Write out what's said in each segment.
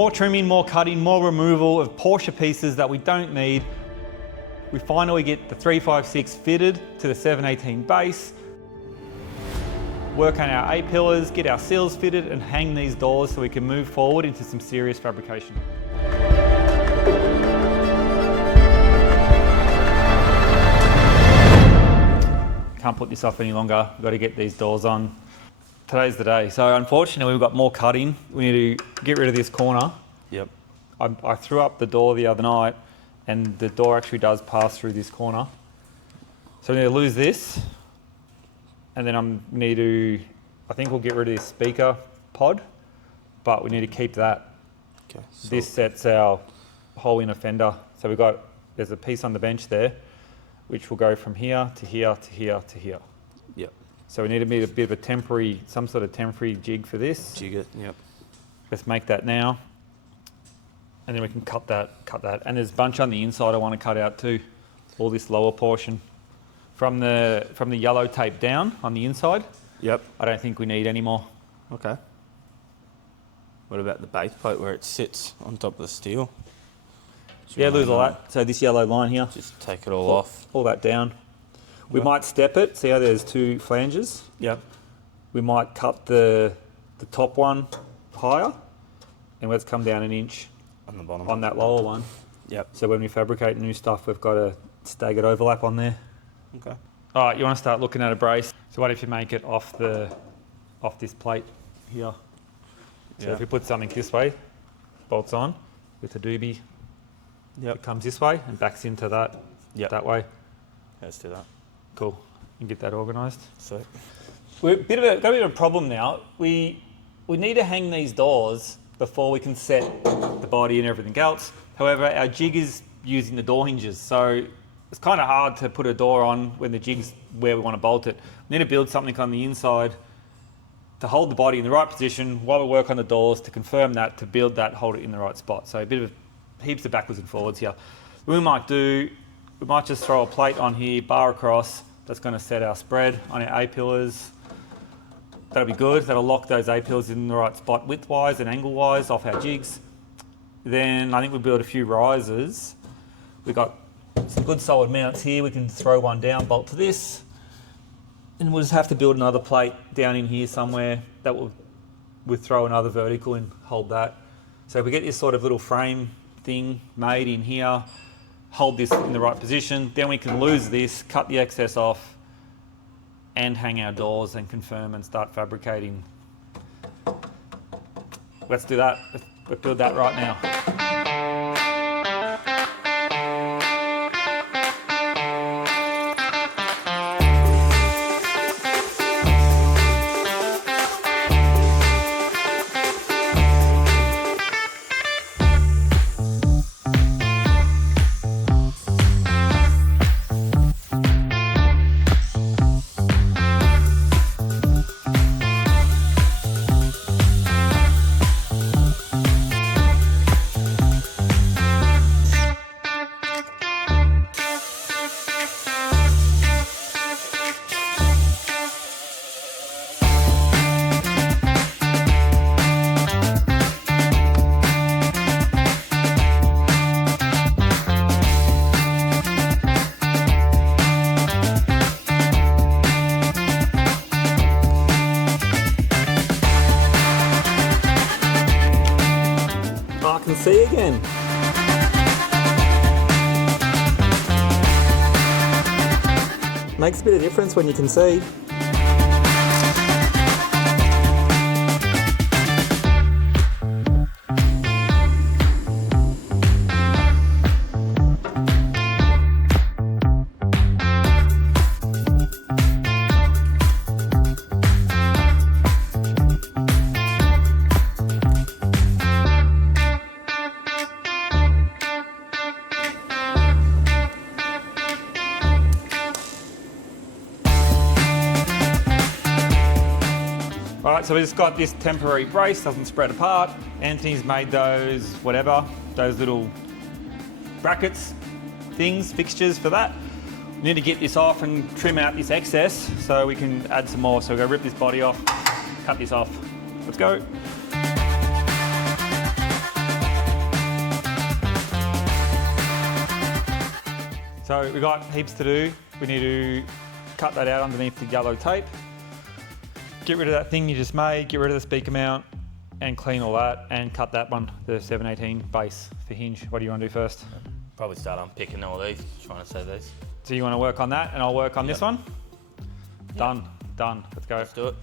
More trimming, more cutting, more removal of Porsche pieces that we don't need. We finally get the 356 fitted to the 718 base, work on our A-pillars, get our sills fitted and hang these doors so we can move forward into some serious fabrication. Can't put this off any longer, we've got to get these doors on. Today's the day. So unfortunately we've got more cutting. We need to get rid of this corner. Yep. I threw up the door the other night and the door actually does pass through this corner. So we need to lose this and then I think we'll get rid of this speaker pod, but we need to keep that. Okay. So this sets our whole inner fender. So there's a piece on the bench there, which will go from here to here to here to here. Yep. So we need a bit of some sort of temporary jig for this. Jig it, yep. Let's make that now. And then we can cut that. And there's a bunch on the inside I want to cut out too. All this lower portion. From the yellow tape down on the inside. Yep. I don't think we need any more. Okay. What about the base plate where it sits on top of the steel? Yeah, lose all that. So this yellow line here. Just take it all off. All that down. We might step it. See how there's two flanges? Yep. We might cut the top one higher and let's come down an inch on the bottom. On that lower one. Yep. So when we fabricate new stuff, we've got a staggered overlap on there. Okay. All right, you want to start looking at a brace. So what if you make it off this plate here? So if you put something this way, bolts on with a doobie. Yep. It comes this way and backs into that. That way. Let's do that. Cool. And get that organised. So We're got a bit of a problem now. We need to hang these doors before we can set the body and everything else. However, our jig is using the door hinges, so it's kind of hard to put a door on when the jig's where we want to bolt it. We need to build something on the inside to hold the body in the right position while we work on the doors to confirm that, to build that, hold it in the right spot. So a bit of heaps of backwards and forwards here. We might just throw a plate on here, bar across, that's going to set our spread on our A-pillars. That'll be good, that'll lock those A-pillars in the right spot width-wise and angle-wise off our jigs. Then I think we'll build a few risers. We've got some good solid mounts here, we can throw one down, bolt to this. And we'll just have to build another plate down in here somewhere that we'll throw another vertical and hold that. So if we get this sort of little frame thing made in here, hold this in the right position, then we can lose this, cut the excess off, and hang our doors and confirm and start fabricating. Let's do that. Let's build that right now. I can see again. Makes a bit of difference when you can see. All right, so we just got this temporary brace, doesn't spread apart. Anthony's made those, those little brackets, things, fixtures for that. We need to get this off and trim out this excess so we can add some more. So we're gonna rip this body off, cut this off. Let's go. So we've got heaps to do. We need to cut that out underneath the yellow tape. Get rid of that thing you just made, get rid of the speaker mount, and clean all that, and cut that one, the 718 base for hinge. What do you want to do first? Probably start unpicking all these, trying to save these. So you want to work on that, and I'll work on this one? Done, done. Let's go. Let's do it.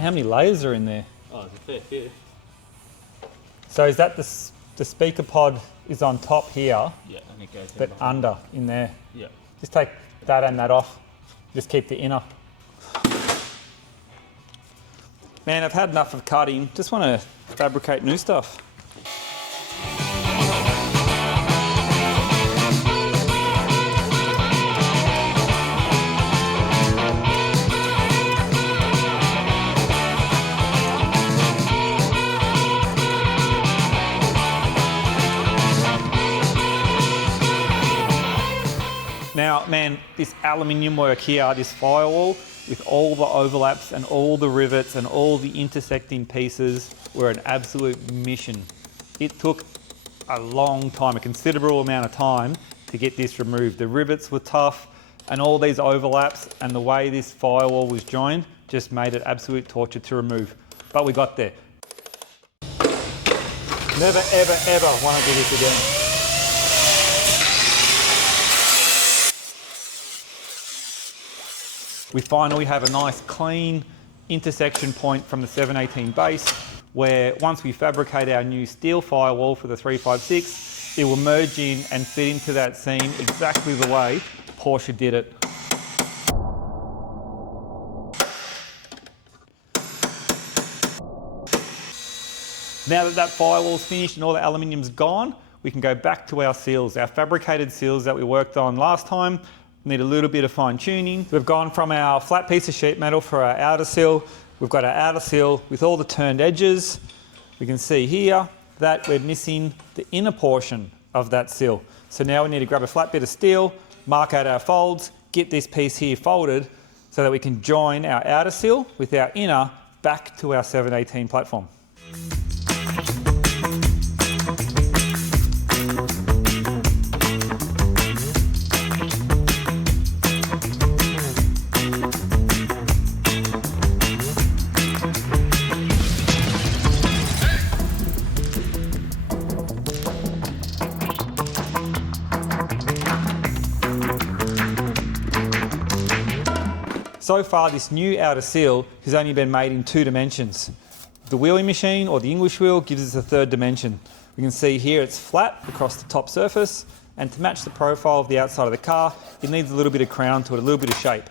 How many layers are in there? Oh, there's a fair few. So is that the speaker pod is on top here, Yeah, and it goes but behind. under in there? Yeah. Just take that and that off. Just keep the inner. Man, I've had enough of cutting. Just want to fabricate new stuff. Now, man, this aluminium work here, this firewall, with all the overlaps and all the rivets and all the intersecting pieces were an absolute mission. It took a long time, a considerable amount of time to get this removed. The rivets were tough and all these overlaps and the way this firewall was joined just made it absolute torture to remove. But we got there. Never, ever, ever want to do this again. We finally have a nice clean intersection point from the 718 base where once we fabricate our new steel firewall for the 356, it will merge in and fit into that seam exactly the way Porsche did it. Now that that firewall's finished and all the aluminium's gone, we can go back to our seals, our fabricated seals that we worked on last time. Need a little bit of fine tuning. We've gone from our flat piece of sheet metal for our outer seal. We've got our outer seal with all the turned edges. We can see here that we're missing the inner portion of that seal. So now we need to grab a flat bit of steel, mark out our folds, get this piece here folded so that we can join our outer seal with our inner back to our 718 platform. So far, this new outer seal has only been made in 2 dimensions. The wheeling machine, or the English wheel, gives us a 3rd dimension. We can see here it's flat across the top surface, and to match the profile of the outside of the car, it needs a little bit of crown to it, a little bit of shape.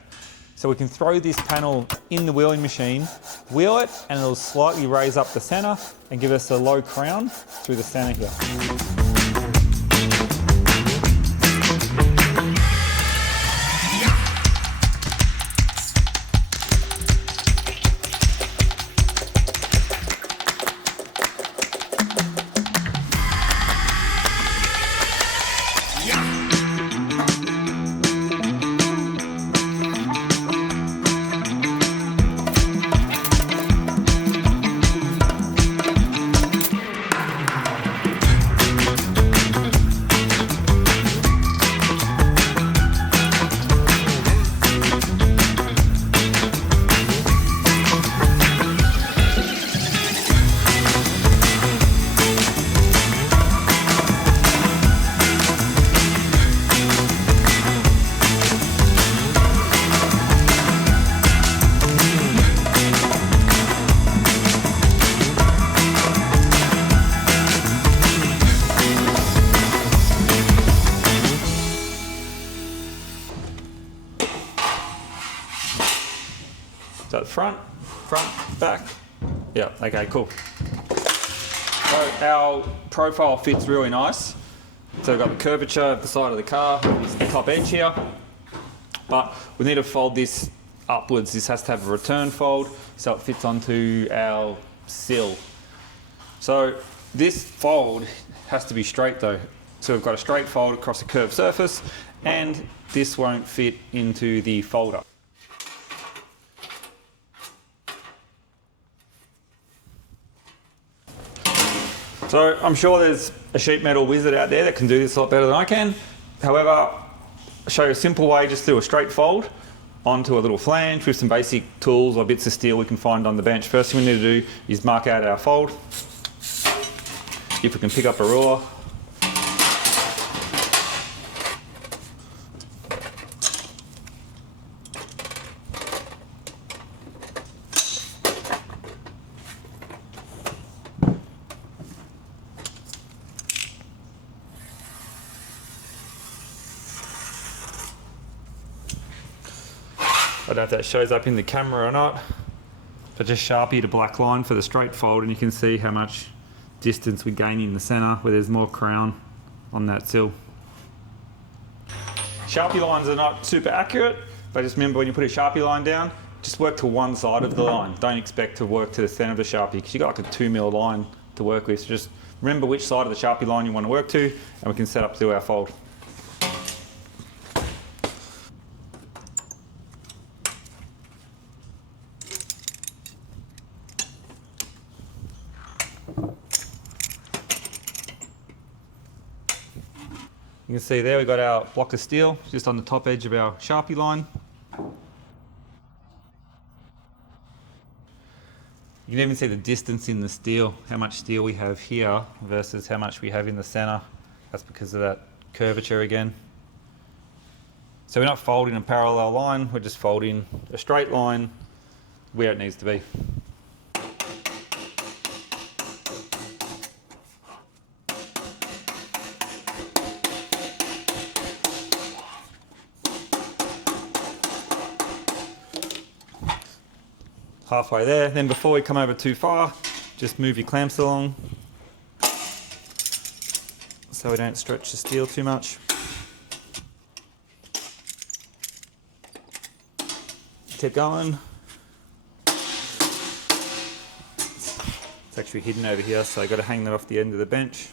So we can throw this panel in the wheeling machine, wheel it, and it'll slightly raise up the centre and give us a low crown through the centre here. front, back. Yeah, okay, cool. So our profile fits really nice. So we've got the curvature of the side of the car, this is the top edge here. But we need to fold this upwards. This has to have a return fold so it fits onto our sill. So this fold has to be straight though. So we've got a straight fold across a curved surface, and this won't fit into the folder. So I'm sure there's a sheet metal wizard out there that can do this a lot better than I can. However, I'll show you a simple way. Just do a straight fold onto a little flange with some basic tools or bits of steel we can find on the bench. First thing we need to do is mark out our fold. If we can pick up a ruler. I don't know if that shows up in the camera or not, but just Sharpie a black line for the straight fold, and you can see how much distance we gain in the center where there's more crown on that sill. Sharpie lines are not super accurate, but just remember when you put a Sharpie line down, just work to one side of the line. Don't expect to work to the center of the Sharpie because you've got like a 2mm line to work with. So just remember which side of the Sharpie line you want to work to, and we can set up to do our fold. You can see there we've got our block of steel just on the top edge of our Sharpie line. You can even see the distance in the steel, how much steel we have here versus how much we have in the center. That's because of that curvature again. So we're not folding a parallel line, we're just folding a straight line where it needs to be. Halfway there, then before we come over too far, just move your clamps along so we don't stretch the steel too much. Keep going. It's actually hidden over here, so I've got to hang that off the end of the bench.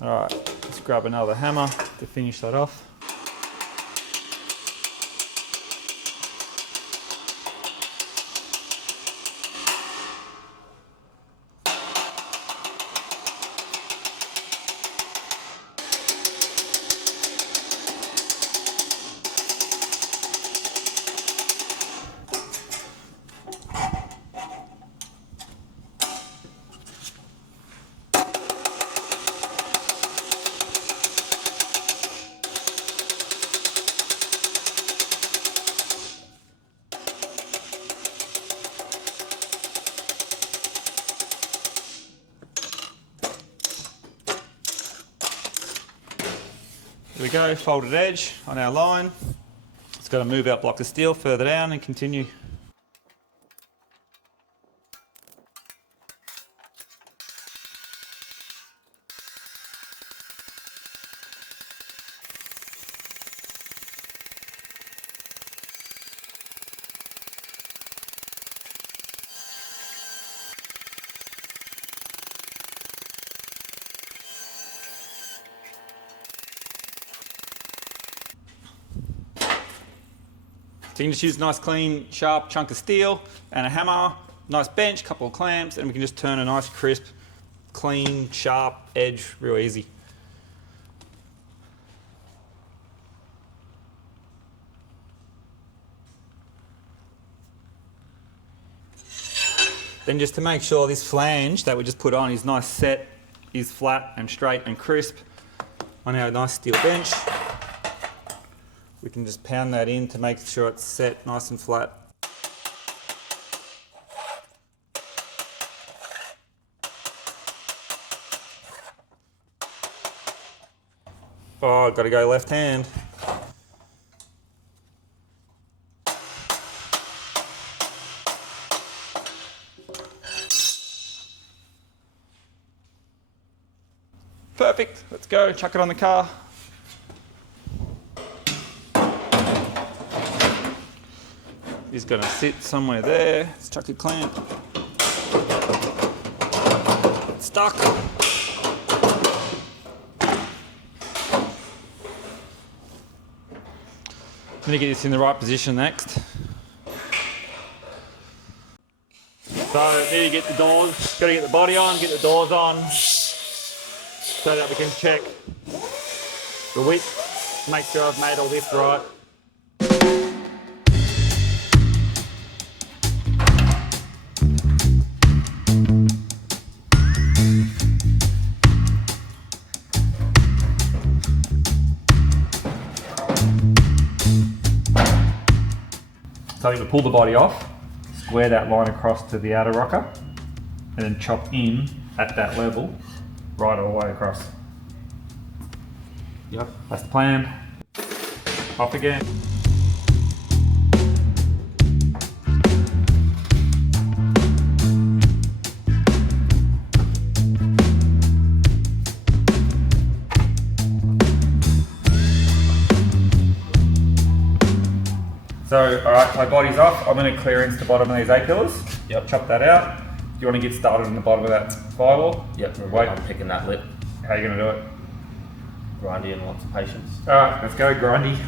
Alright, let's grab another hammer to finish that off. There we go, folded edge on our line. It's got to move our block of steel further down and continue. So you can just use a nice clean sharp chunk of steel and a hammer, nice bench, couple of clamps, and we can just turn a nice crisp, clean, sharp edge real easy. Then just to make sure this flange that we just put on is nice set, is flat and straight and crisp on our nice steel bench, we can just pound that in to make sure it's set nice and flat. Oh, got to go left hand. Perfect. Let's go. Chuck it on the car. He's going to sit somewhere there. Let's chuck a clamp. It's stuck. I'm going to get this in the right position next. So need to get the doors, got to get the body on, get the doors on, so that we can check the width, make sure I've made all this right. So I'm going to pull the body off, square that line across to the outer rocker, and then chop in at that level, right all the way across. Yep. That's the plan. Off again. So, alright, my body's off. I'm going to clearance the bottom of these A-pillars. Yep. Chop that out. Do you want to get started on the bottom of that firewall? Yep. Wait. I'm picking that lip. How are you going to do it? Grindy and lots of patience. Alright, let's go, grindy.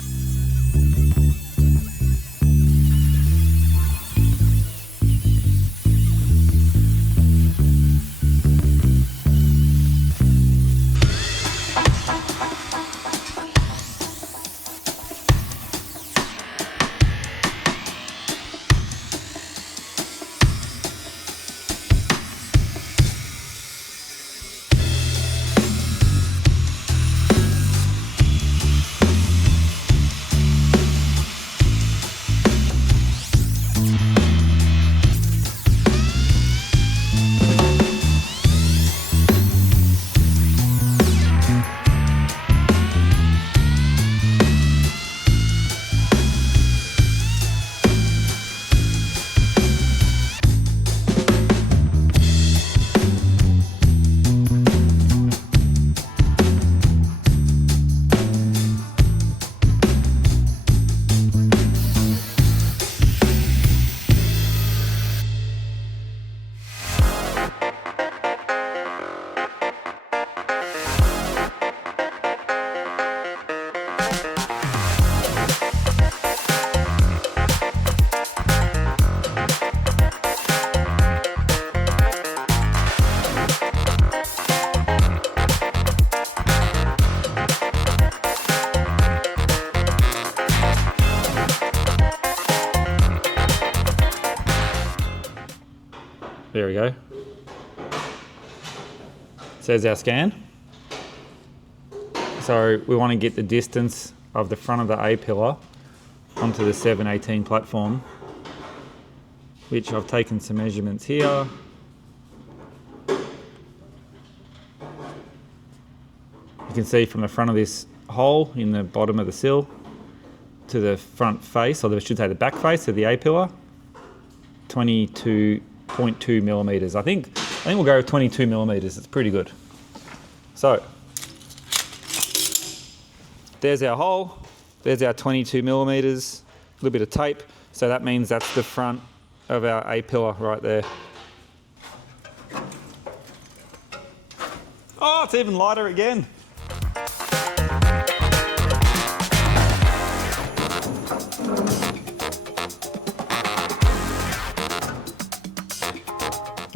There we go. Says our scan. So we want to get the distance of the front of the A-pillar onto the 718 platform, which I've taken some measurements here. You can see from the front of this hole in the bottom of the sill to the front face, or I should say the back face of the A-pillar, 22.2 millimeters. I think we'll go with 22 millimeters. It's pretty good. So there's our hole. There's our 22 millimeters. A little bit of tape. So that means that's the front of our A-pillar right there. Oh, it's even lighter again.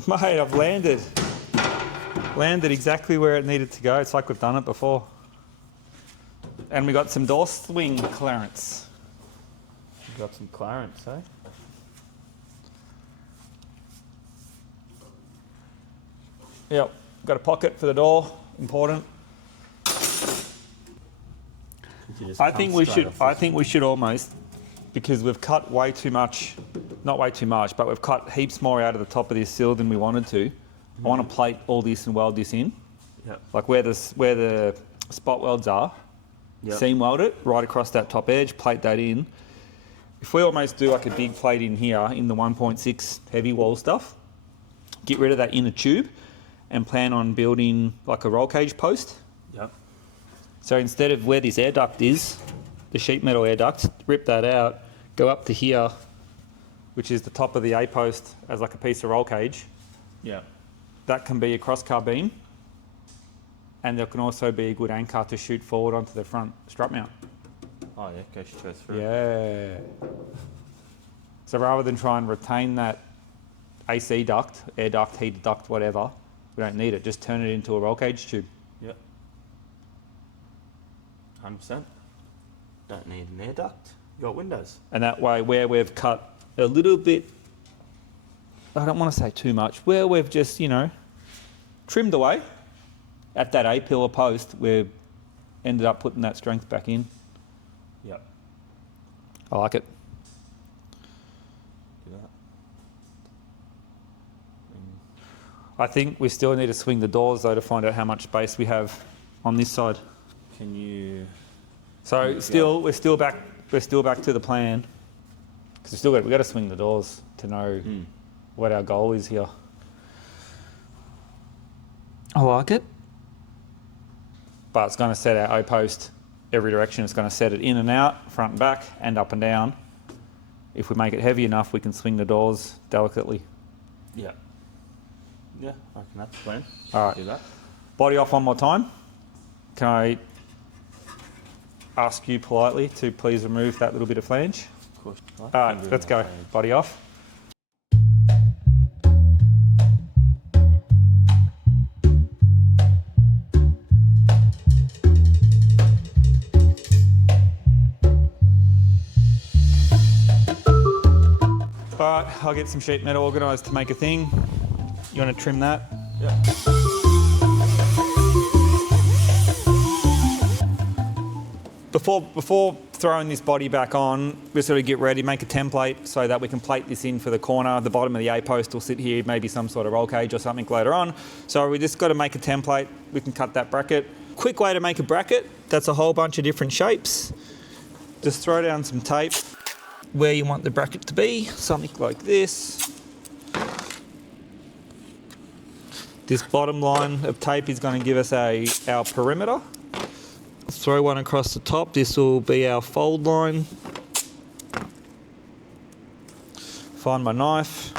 Mate, I've landed. Landed exactly where it needed to go. It's like we've done it before. And we got some door swing clearance. Got some clearance, eh? Yep, got a pocket for the door. Important. I think we should almost, because we've cut way too much, not way too much, but we've cut heaps more out of the top of this sill than we wanted to. I want to plate all this and weld this in. Yep. Like where the spot welds are, Yep. seam weld it right across that top edge, plate that in. If we almost do like a big plate in here in the 1.6 heavy wall stuff, get rid of that inner tube and plan on building like a roll cage post. Yep. So instead of where this air duct is, the sheet metal air duct, rip that out, go up to here, which is the top of the A post as like a piece of roll cage. Yep. That can be a cross-car beam, and there can also be a good anchor to shoot forward onto the front strut mount. Oh yeah, go straight through. Yeah. So rather than try and retain that AC duct, air duct, heat duct, whatever, we don't need it. Just turn it into a roll cage tube. Yep. 100%. Don't need an air duct. You got windows. And that way, where we've cut a little bit, I don't want to say too much, where we've just, you know, trimmed away at that A-pillar post, we've ended up putting that strength back in. Yep. I like it. Do that. I think we still need to swing the doors though to find out how much space we have on this side. Can you? So we're still back to the plan because we got to swing the doors to know what our goal is here. I like it, but it's going to set our O post every direction. It's going to set it in and out, front and back, and up and down. If we make it heavy enough, we can swing the doors delicately. Yeah. Yeah, I reckon that's the plan. All right. Do that. Body off one more time. Can I ask you politely to please remove that little bit of flange? Of course. All right, let's go. Body off. All right, I'll get some sheet metal organised to make a thing. You want to trim that? Yeah. Before throwing this body back on, we sort of get ready, make a template so that we can plate this in for the corner. The bottom of the A-post will sit here, maybe some sort of roll cage or something later on. So we just got to make a template. We can cut that bracket. Quick way to make a bracket, that's a whole bunch of different shapes. Just throw down some tape where you want the bracket to be, something like this. This bottom line of tape is going to give us our perimeter. Throw one across the top. This will be our fold line. Find my knife.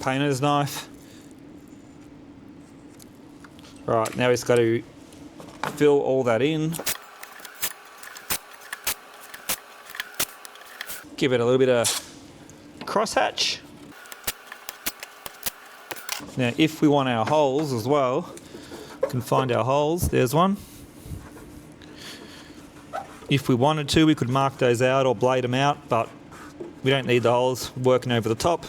Painter's knife. Right, now we've got to fill all that in. Give it a little bit of crosshatch. Now, if we want our holes as well, we can find our holes. There's one. If we wanted to, we could mark those out or blade them out, but we don't need the holes working over the top.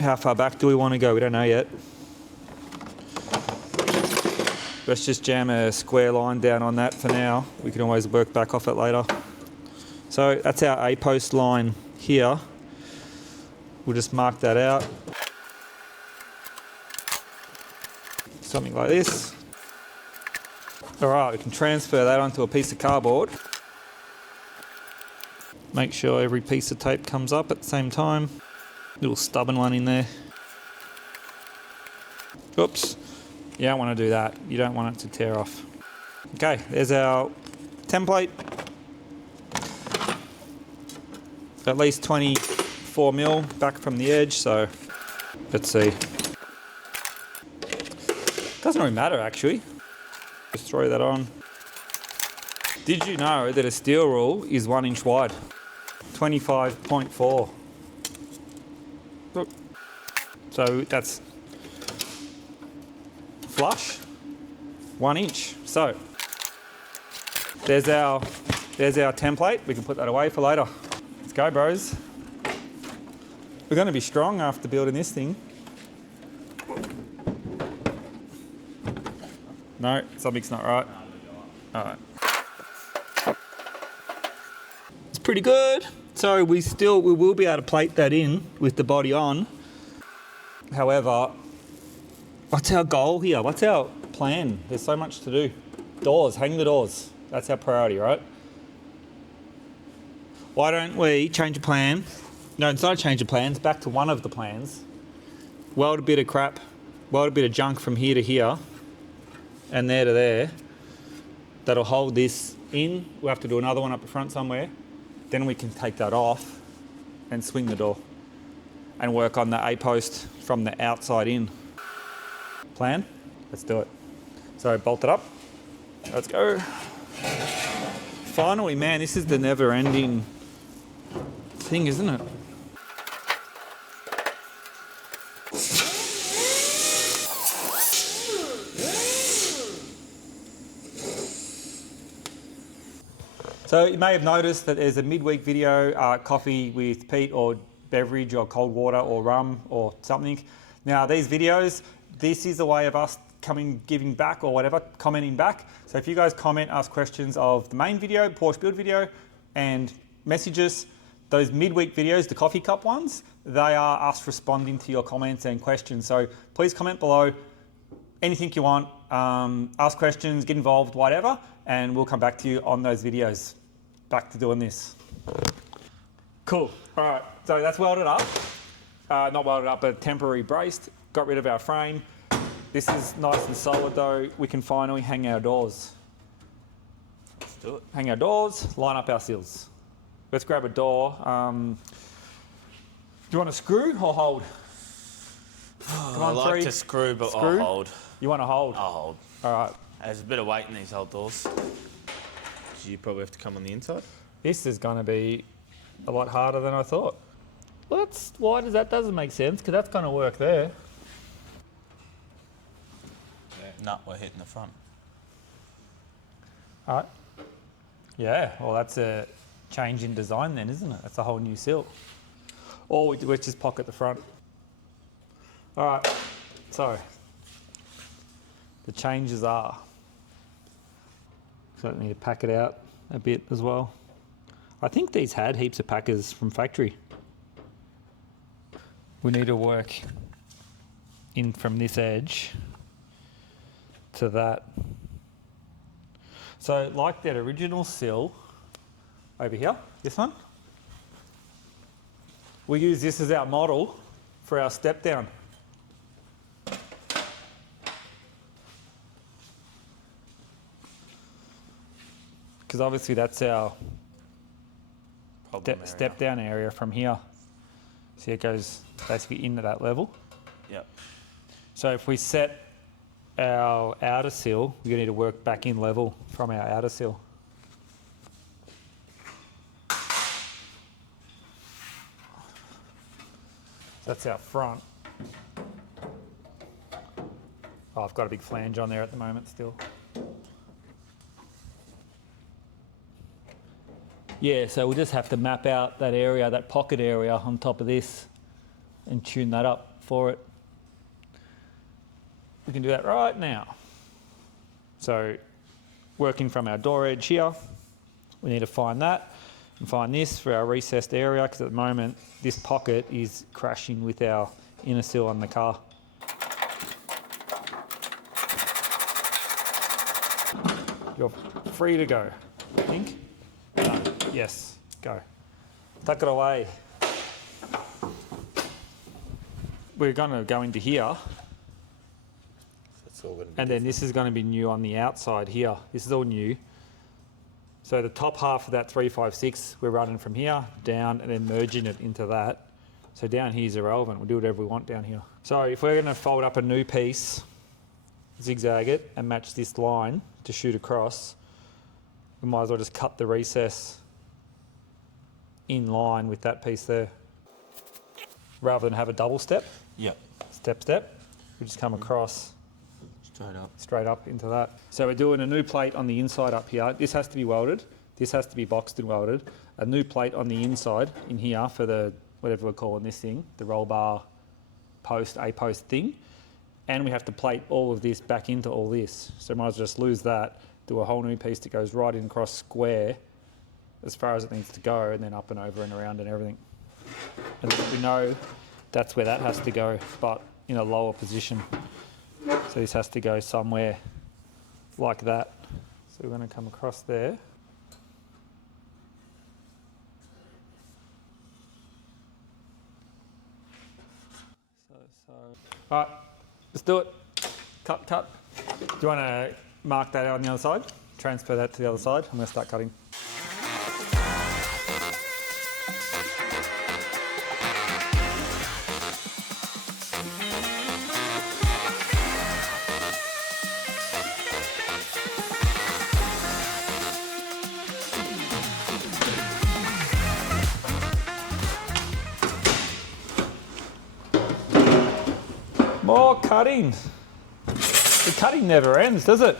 How far back do we want to go? We don't know yet. Let's just jam a square line down on that for now. We can always work back off it later. So that's our A-post line here. We'll just mark that out. Something like this. All right, we can transfer that onto a piece of cardboard. Make sure every piece of tape comes up at the same time. Little stubborn one in there. Oops. You don't want to do that. You don't want it to tear off. Okay, there's our template. At least 24 mil back from the edge, so let's see. Doesn't really matter actually. Just throw that on. Did you know that a steel rule is 1 inch wide? 25.4. So that's flush, 1 inch. So there's our template. We can put that away for later. Let's go, bros. We're going to be strong after building this thing. No, something's not right. All right. It's pretty good. So we will be able to plate that in with the body on. However, What's our goal here? What's our plan? There's so much to do. Doors, hang the doors. That's our priority, right? Why don't we change the plan? No, it's not a change of plans. Back to one of the plans. Weld a bit of crap, weld a bit of junk from here to here, and there to there. That'll hold this in. We'll have to do another one up the front somewhere. Then we can take that off and swing the door and work on the A-post from the outside in. Plan? Let's do it. So bolt it up. Let's go. Finally, man, this is the never-ending thing, isn't it? So you may have noticed that there's a midweek video, coffee with Pete or beverage or cold water or rum or something. Now these videos, this is a way of us giving back or whatever, commenting back. So if you guys comment, ask questions of the main video, Porsche build video, and messages, those midweek videos, the coffee cup ones, they are us responding to your comments and questions. So please comment below anything you want, ask questions, get involved, whatever, and we'll come back to you on those videos. Back to doing this. Cool. All right, so that's welded up. Not welded up, but temporary braced. Got rid of our frame. This is nice and solid though. We can finally hang our doors. Let's do it. Hang our doors, line up our sills. Let's grab a door. Do you want to screw or hold? Come on, I like three. to screw, but Screw? I'll hold. You want to hold? I'll hold. All right. There's a bit of weight in these old doors. So you probably have to come on the inside. This is going to be a lot harder than I thought. Well, why that doesn't make sense, because that's going to work there. No, we're hitting the front. All right. Yeah, well, that's a change in design then, isn't it? That's a whole new sill. All we do is just pocket the front. All right, so the changes are, so I need to pack it out a bit as well. I think these had heaps of packers from factory. We need to work in from this edge to that. So like that original sill over here, this one, we use this as our model for our step down. Because obviously that's our step down area from here. See, it goes basically into that level. Yep. So if we set our outer sill, we need to work back in level from our outer sill. That's our front. Oh, I've got a big flange on there at the moment still. Yeah, so we'll just have to map out that area, that pocket area on top of this and tune that up for it. We can do that right now. So working from our door edge here, we need to find that and find this for our recessed area, because at the moment this pocket is crashing with our inner sill on the car. You're free to go, I think. No. Yes, go. Tuck it away. We're going to go into here. And then this is going to be new on the outside here. This is all new. So the top half of that 356, we're running from here down and then merging it into that. So down here is irrelevant. We'll do whatever we want down here. So if we're going to fold up a new piece, zigzag it and match this line to shoot across, we might as well just cut the recess in line with that piece there. Rather than have a double step. Yep. Step. We just come across. Straight up into that. So we're doing a new plate on the inside up here. This has to be welded. This has to be boxed and welded. A new plate on the inside in here for the, whatever we're calling this thing, the roll bar post, A-post thing. And we have to plate all of this back into all this. So we might as well just lose that, do a whole new piece that goes right in across square as far as it needs to go, and then up and over and around and everything. And we know that's where that has to go, but in a lower position. So this has to go somewhere like that. So we're going to come across there. All right, let's do it. Cut, cut. Do you want to mark that out on the other side? Transfer that to the other side. I'm going to start cutting. More cutting. The cutting never ends, does it?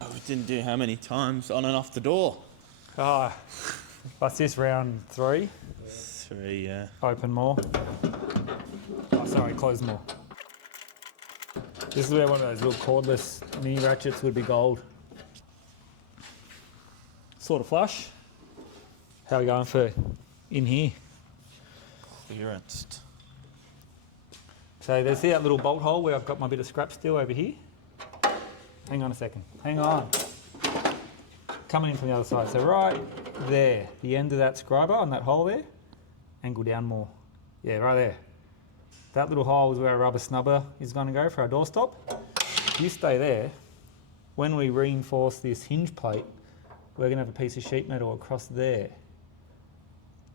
We didn't do how many times on and off the door? Ah, what's this, round 3? 3, yeah. Open more. Oh, sorry, close more. This is where one of those little cordless mini ratchets would be gold. Sort of flush. How are we going for in here? Clearance. So there's that little bolt hole where I've got my bit of scrap steel over here. Hang on a second. Hang on. Coming in from the other side. So right there, the end of that scriber on that hole there, angle down more. Yeah, right there. That little hole is where our rubber snubber is going to go for our doorstop. If you stay there, when we reinforce this hinge plate, we're going to have a piece of sheet metal across there.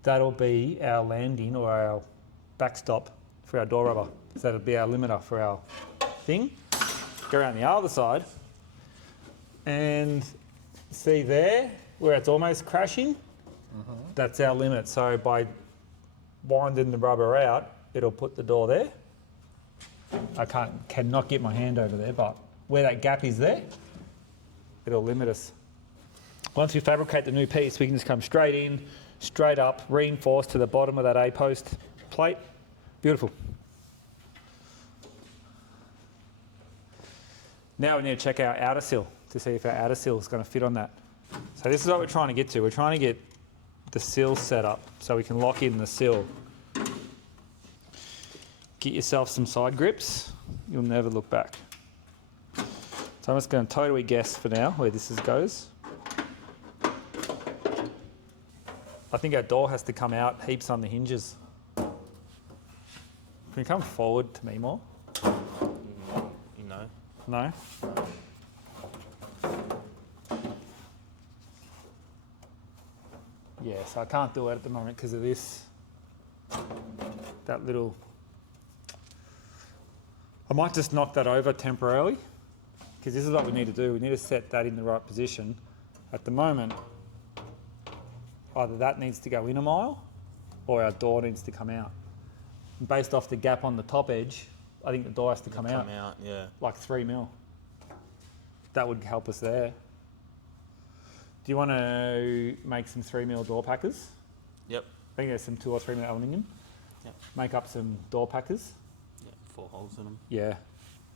That'll be our landing or our backstop for our door rubber. So that'll be our limiter for our thing. Go around the other side and see there where it's almost crashing, that's our limit. So by winding the rubber out, it'll put the door there. I cannot get my hand over there, but where that gap is there, it'll limit us. Once we fabricate the new piece, we can just come straight in, straight up, reinforce to the bottom of that A-post plate. Beautiful. Now we need to check our outer sill to see if our outer sill is going to fit on that. So this is what we're trying to get to. We're trying to get the sill set up so we can lock in the sill. Get yourself some side grips. You'll never look back. So I'm just going to totally guess for now where this goes. I think our door has to come out heaps on the hinges. Can you come forward to me more? No. No? Yeah, so I can't do it at the moment because of this. That little... I might just knock that over temporarily because this is what we need to do. We need to set that in the right position. At the moment, either that needs to go in a mile or our door needs to come out. And based off the gap on the top edge, I think the door has to come out. Yeah. Like 3 mil. That would help us there. Do you want to make some 3 mil door packers? Yep. I think there's some 2 or 3 mil aluminium. Yep. Make Make up some door packers. Yep. 4 holes in them. Yeah.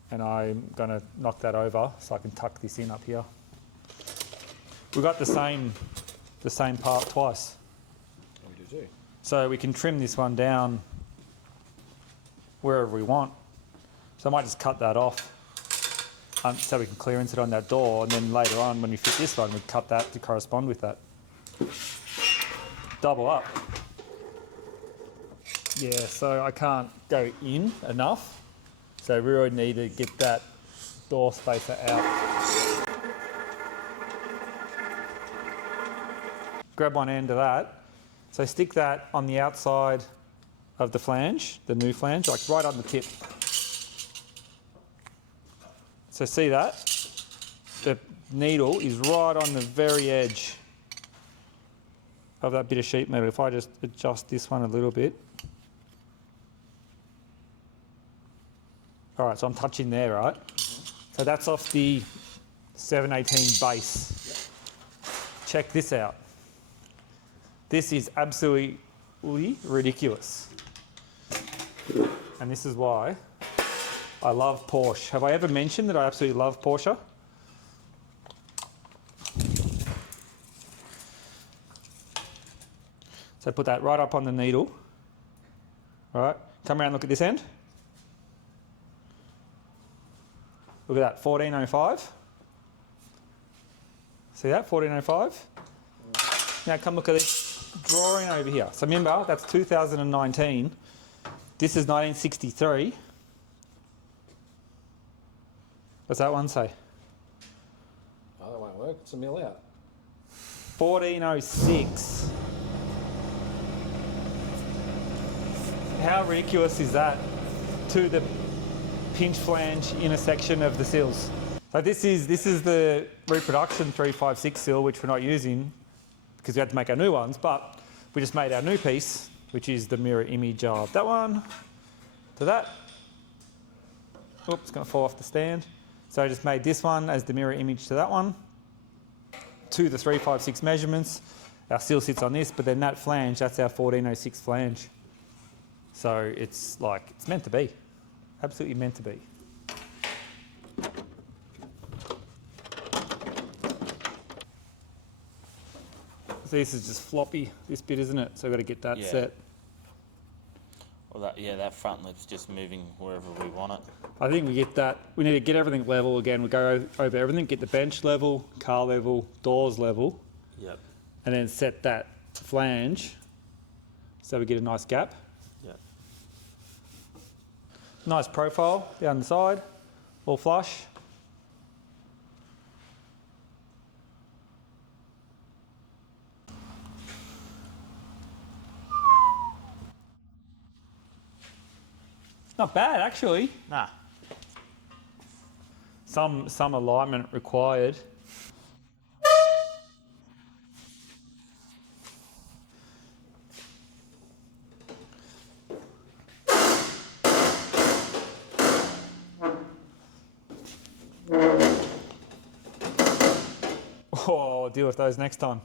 And I'm going to knock that over so I can tuck this in up here. We've got the same part twice. We do too. So we can trim this one down wherever we want. So I might just cut that off so we can clearance it on that door, and then later on when we fit this one, we cut that to correspond with that. Double up. Yeah, so I can't go in enough. So we really need to get that door spacer out. Grab one end of that. So stick that on the outside of the flange, the new flange, like right on the tip. So see that? The needle is right on the very edge of that bit of sheet metal. If I just adjust this one a little bit. All right, so I'm touching there, right? So that's off the 718 base. Check this out. This is absolutely ridiculous. And this is why I love Porsche. Have I ever mentioned that I absolutely love Porsche? So put that right up on the needle. All right, come around, look at this end. Look at that, 1405. See that, 1405? Now come look at this drawing over here. So remember, that's 2019. This is 1963. What's that one say? Oh, that won't work. It's a mill out. 1406. How ridiculous is that to the pinch flange intersection of the sills? So this is the reproduction 356 sill, which we're not using because we had to make our new ones, but we just made our new piece, which is the mirror image of that one to that. Oops, it's going to fall off the stand. So I just made this one as the mirror image to that one, to the 356 measurements. Our sill sits on this, but then that flange, that's our 1406 flange. So it's like, it's meant to be. Absolutely meant to be. So this is just floppy, this bit, isn't it? So we've got to get that set. Well, that front lip's just moving wherever we want it. I think we get that. We need to get everything level again. We go over everything, get the bench level, car level, doors level. Yep. And then set that flange so we get a nice gap. Yep. Nice profile down the side, all flush. Not bad, actually. Nah. Some alignment required. Oh, I'll deal with those next time.